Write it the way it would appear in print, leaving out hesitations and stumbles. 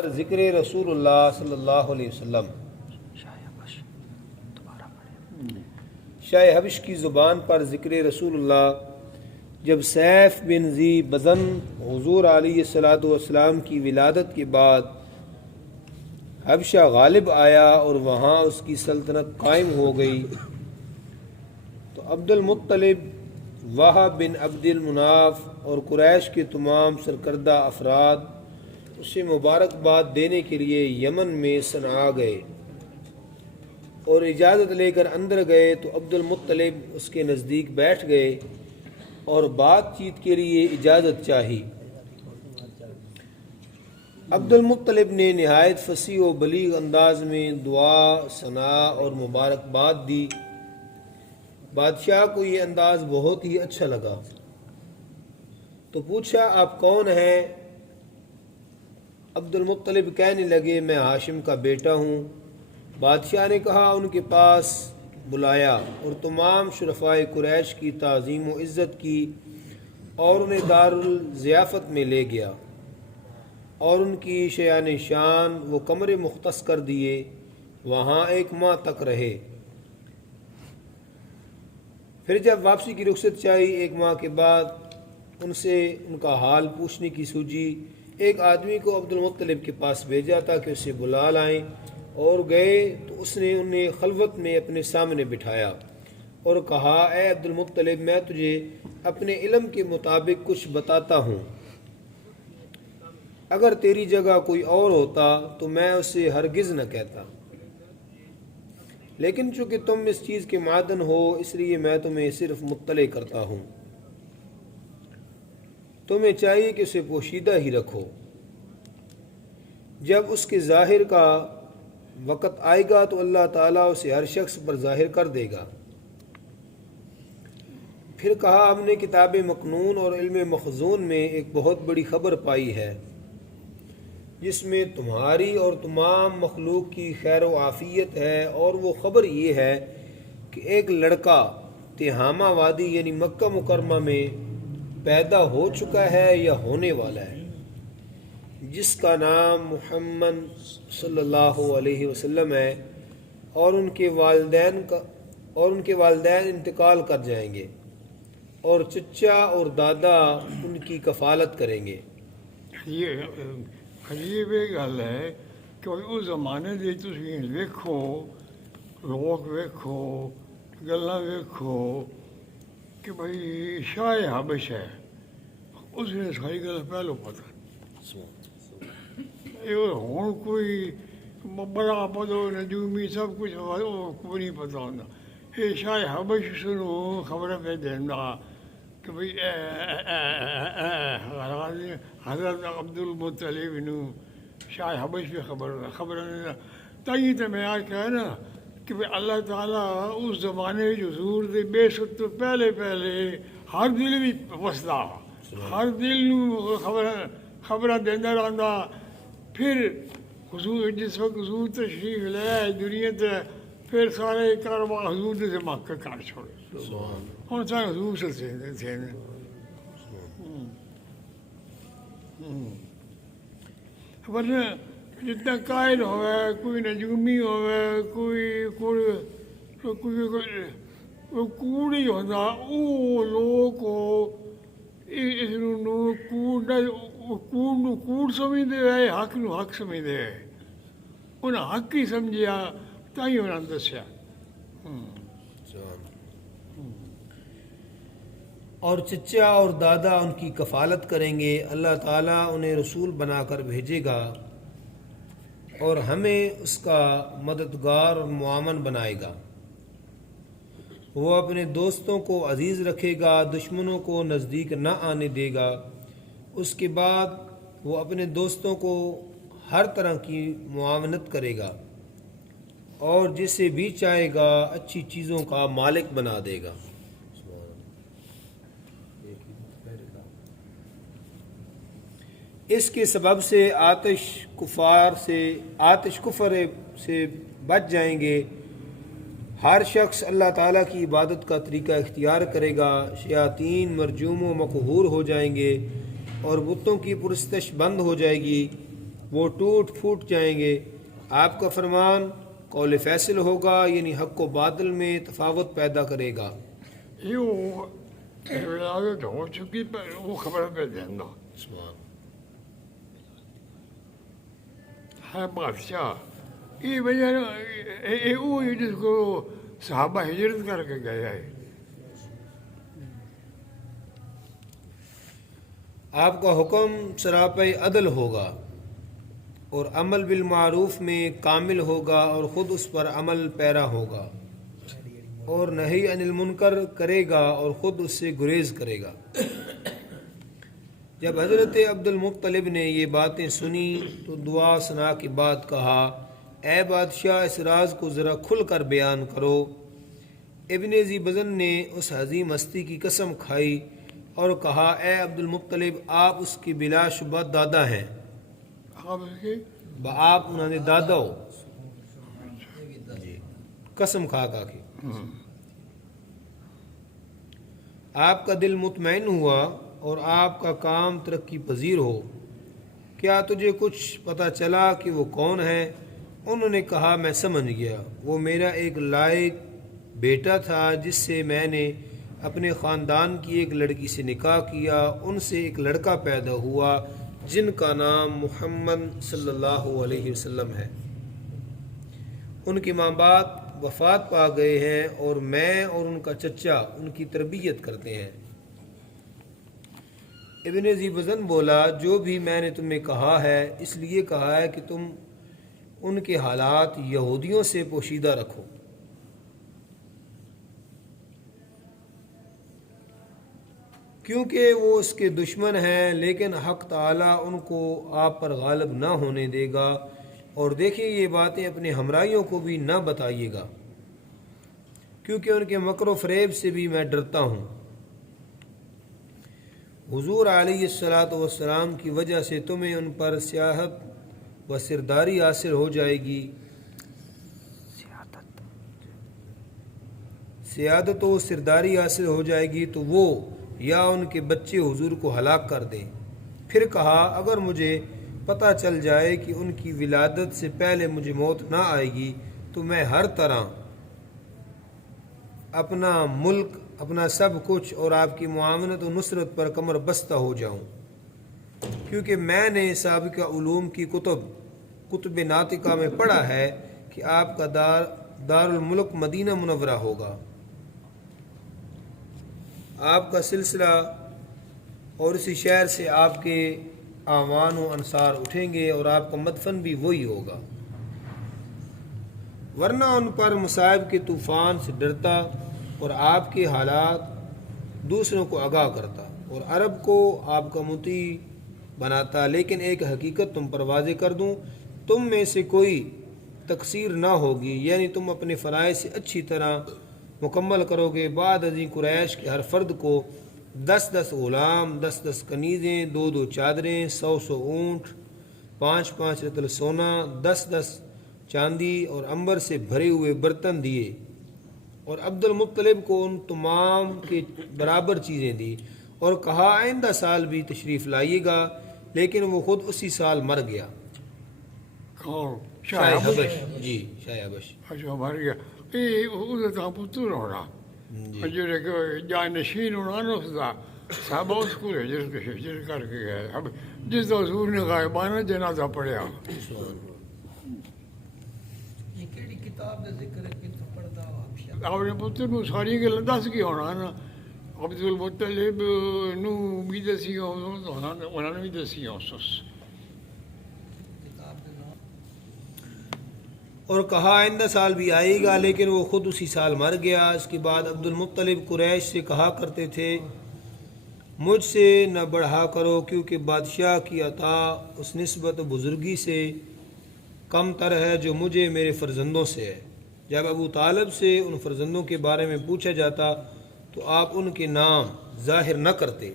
پر ذکر رسول اللہ صلی اللہ علیہ وسلم۔ شاہ حبش کی زبان پر ذکر رسول اللہ جب سیف بن ذی بزن حضور علیہ الصلوۃ والسلام کی ولادت کے بعد حبشہ غالب آیا اور وہاں اس کی سلطنت قائم ہو گئی تو عبد المطلب، وہب بن عبد المناف اور قریش کے تمام سرکردہ افراد اسے مبارکباد دینے کے لیے یمن میں صنعاء گئے اور اجازت لے کر اندر گئے تو عبد المطلب اس کے نزدیک بیٹھ گئے اور بات چیت کے لیے اجازت چاہی۔ عبد المطلب نے نہایت فصیح و بلیغ انداز میں دعا، ثناء اور مبارکباد دی۔ بادشاہ کو یہ انداز بہت ہی اچھا لگا تو پوچھا، آپ کون ہیں؟ عبد المطلب کہنے لگے، میں ہاشم کا بیٹا ہوں۔ بادشاہ نے کہا ان کے پاس بلایا اور تمام شرفائے قریش کی تعظیم و عزت کی اور انہیں دارالضیافت میں لے گیا اور ان کی شیان شان وہ کمرے مختص کر دیے، وہاں 1 ماہ تک رہے۔ پھر جب واپسی کی رخصت چاہی 1 ماہ کے بعد ان سے ان کا حال پوچھنے کی سوجی، ایک آدمی کو عبد المطلب کے پاس بھیجا تھا کہ اسے بلا لائیں، اور گئے تو اس نے انہیں خلوت میں اپنے سامنے بٹھایا اور کہا، اے عبد المطلب، میں تجھے اپنے علم کے مطابق کچھ بتاتا ہوں، اگر تیری جگہ کوئی اور ہوتا تو میں اسے ہرگز نہ کہتا، لیکن چونکہ تم اس چیز کے معدن ہو اس لیے میں تمہیں صرف مطلع کرتا ہوں۔ تمہیں چاہیے کہ اسے پوشیدہ ہی رکھو، جب اس کے ظاہر کا وقت آئے گا تو اللہ تعالیٰ اسے ہر شخص پر ظاہر کر دے گا۔ پھر کہا، ہم نے کتاب مکنون اور علم مخزون میں ایک بہت بڑی خبر پائی ہے جس میں تمہاری اور تمام مخلوق کی خیر و عافیت ہے، اور وہ خبر یہ ہے کہ ایک لڑکا تہامہ وادی یعنی مکہ مکرمہ میں پیدا ہو چکا ہے یا ہونے والا ہے، جس کا نام محمد صلی اللہ علیہ وسلم ہے، اور ان کے والدین انتقال کر جائیں گے اور چچا اور دادا ان کی کفالت کریں گے۔ یہ عجیب گل ہے کہ اس زمانے دی تسی ویکھو، لوگ ویکھو، گلاں ویکھو کہ بھئی شاہ حبش ہے، اس نے ساری گل پہلو پتہ ہوں کوئی بڑا پدو نجومی سب کچھ کو نہیں پتہ ہوتا۔ یہ شاہ حبش سنو خبر پہ دینا کہ بھئی حضرت عبد المطلب نو شاہ حبش بھی خبر تھی تو میں آج کہا نا کہ بھئی اللہ تعالیٰ اس زمانے حضور دے بے شک تو پہلے ہر دل بھی وسدا، ہر دل نو خبر دینا رہتا۔ پھر حضور جس وقت حضور تشریف لے آئے دنیا تے، پھر سارے کاروبار حضور دے مکہ کر چھوڑے، ہوں سارے حضور سے تھے۔ ورنہ جتنا قائل ہوئے، کوئی نجومی ہوئے، کوئی کوڑی ہوتا، وہ لوگ اس کوڑ سمجھتے ہیں، حق نو حق سمجھتے ہیں، انہیں حق ہی سمجھیا تھی انہوں نے دسیا۔ اور چچا اور دادا ان کی کفالت کریں گے، اللہ تعالیٰ انہیں رسول بنا کر بھیجے گا اور ہمیں اس کا مددگار اور معاون بنائے گا۔ وہ اپنے دوستوں کو عزیز رکھے گا، دشمنوں کو نزدیک نہ آنے دے گا۔ اس کے بعد وہ اپنے دوستوں کو ہر طرح کی معاونت کرے گا اور جسے بھی چاہے گا اچھی چیزوں کا مالک بنا دے گا۔ اس کے سبب سے آتش کفر سے بچ جائیں گے۔ ہر شخص اللہ تعالیٰ کی عبادت کا طریقہ اختیار کرے گا، شیاطین مرجوم و مقہور ہو جائیں گے اور بتوں کی پرستش بند ہو جائے گی، وہ ٹوٹ پھوٹ جائیں گے۔ آپ کا فرمان قول فیصل ہوگا، یعنی حق و باطل میں تفاوت پیدا کرے گا۔ یہ وہ ولادت ہو چکی پر وہ خبر پہ دیں گا ہے بادشاہ۔ یہ وجہ وہ جس کو صحابہ ہجرت کر کے گیا ہے۔ آپ کا حکم سراپے عدل ہوگا اور عمل بالمعروف میں کامل ہوگا اور خود اس پر عمل پیرا ہوگا، اور نہی عن المنکر کرے گا اور خود اس سے گریز کرے گا۔ جب حضرت عبد المطلب نے یہ باتیں سنی تو دعا ثنا کے بعد کہا، اے بادشاہ اس راز کو ذرا کھل کر بیان کرو۔ ابن ذی بزن نے اس عظیم ہستی کی قسم کھائی اور کہا، اے عبد المطلب آپ اس کی بلا شبہ دادا ہیں۔ آپ اس کی آپ انہوں نے دادا ہو قسم کھا کے آپ کا دل مطمئن ہوا اور آپ کا کام ترقی پذیر ہو۔ کیا تجھے کچھ پتہ چلا کہ وہ کون ہے؟ انہوں نے کہا، میں سمجھ گیا، وہ میرا ایک لائق بیٹا تھا جس سے میں نے اپنے خاندان کی ایک لڑکی سے نکاح کیا، ان سے ایک لڑکا پیدا ہوا جن کا نام محمد صلی اللہ علیہ وسلم ہے۔ ان کے ماں باپ وفات پا گئے ہیں اور میں اور ان کا چچا ان کی تربیت کرتے ہیں۔ ابن ذی بزن بولا، جو بھی میں نے تمہیں کہا ہے اس لیے کہا ہے کہ تم ان کے حالات یہودیوں سے پوشیدہ رکھو۔ کیونکہ وہ اس کے دشمن ہیں، لیکن حق تعالیٰ ان کو آپ پر غالب نہ ہونے دے گا، اور دیکھیں یہ باتیں اپنے ہمراہیوں کو بھی نہ بتائیے گا، کیونکہ ان کے مکر و فریب سے بھی میں ڈرتا ہوں۔ حضور علیہ السلام کی وجہ سے تمہیں ان پر سیاحت و سرداری حاصل ہو جائے گی، سیادت و سرداری حاصل ہو جائے گی، تو وہ یا ان کے بچے حضور کو ہلاک کر دیں۔ پھر کہا، اگر مجھے پتہ چل جائے کہ ان کی ولادت سے پہلے مجھے موت نہ آئے گی تو میں ہر طرح اپنا ملک، اپنا سب کچھ اور آپ کی معاونت و نصرت پر کمر بستہ ہو جاؤں، کیونکہ میں نے سابقہ علوم کی کتب ناطقہ میں پڑھا ہے کہ آپ کا دار الملک مدینہ منورہ ہوگا، آپ کا سلسلہ اور اسی شہر سے آپ کے اعوان و انصار اٹھیں گے اور آپ کا مدفن بھی وہی ہوگا، ورنہ ان پر مصائب کے طوفان سے ڈرتا اور آپ کے حالات دوسروں کو آگاہ کرتا اور عرب کو آپ کا مطیع بناتا۔ لیکن ایک حقیقت تم پر واضح کر دوں، تم میں سے کوئی تقصیر نہ ہوگی، یعنی تم اپنے فرائض سے اچھی طرح مکمل کرو گے۔ بعد ازیں قریش کے ہر فرد کو 10 غلام، 10 کنیزیں، 2 چادریں، 100 اونٹ، 5 رطل سونا، 10 چاندی اور عنبر سے بھرے ہوئے برتن دیے، اور عبد المطلب کو ان تمام کے برابر چیزیں دی، اور کہا آئندہ سال بھی تشریف لائیے گا، لیکن وہ خود اسی سال مر گیا۔ شاہ حبش، جی شاہ حبش۔ اچھا مر گیا، یہ پتر ہونا جو جانشین ہونا نا، اس کا صحابہ اس کو ہجرت کر کے گئے۔ اب جس طرح حضور نے غائبانہ جنازہ پڑھیا، آپ نے پتر نو ساری گل دس کے ہونا نا، عبد المطلب نو بھی دسی انہوں نے بھی دسی اور کہا آئندہ سال بھی آئے گا، لیکن وہ خود اسی سال مر گیا۔ اس کے بعد عبد المطلب قریش سے کہا کرتے تھے، مجھ سے نہ بڑھا کرو، کیونکہ بادشاہ کی عطا اس نسبت و بزرگی سے کم تر ہے جو مجھے میرے فرزندوں سے ہے۔ جب ابو طالب سے ان فرزندوں کے بارے میں پوچھا جاتا تو آپ ان کے نام ظاہر نہ کرتے۔